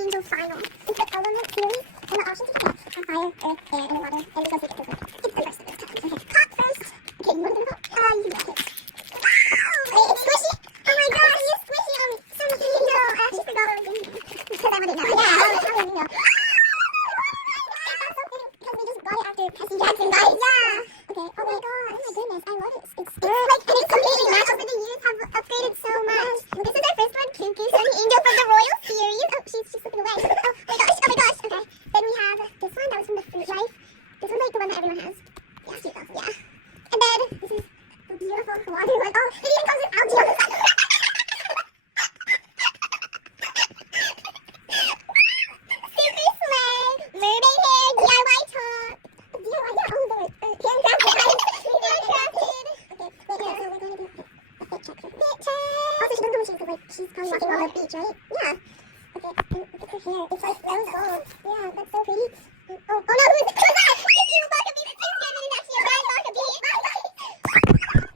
Angel Final. It's the element theory, and the options you get are fire, earth, air, and water, and we go through it. It's the first of its kind. Okay, pop first. Okay, you want to go? You can go. Wow! It's squishy! Oh my god, it's squishy on some Angel! I actually forgot what I was doing. Because I wouldn't know. Yeah, I wouldn't know. Because we just got it after Percy Jackson died. Yeah! Okay, oh my god. Oh my goodness, I love it. It's like, and it's amazing. Over the years have upgraded so much. This is our first one, Cuckoo, Sunny Angel from the Royal Series. Oh, she's slipping away. Oh my gosh, oh my gosh. Okay, then we have this one, that was from the Fruit Life. This one's like the one that everyone has. Yeah, cute though, yeah. And then, this is the beautiful water one. Oh, it even comes with algae on the side. Super Slay, Mermaid Hair, DIY Top. DIY, yeah, all of them. Handcrafted. Handcrafted. Okay, wait, yeah, so we're going to do a fit check for fit check. Also, she doesn't know what she's like, she's probably walking on the beach, right? Yeah. Okay, and look at her hair. It's like rose gold. Yeah, that's so pretty.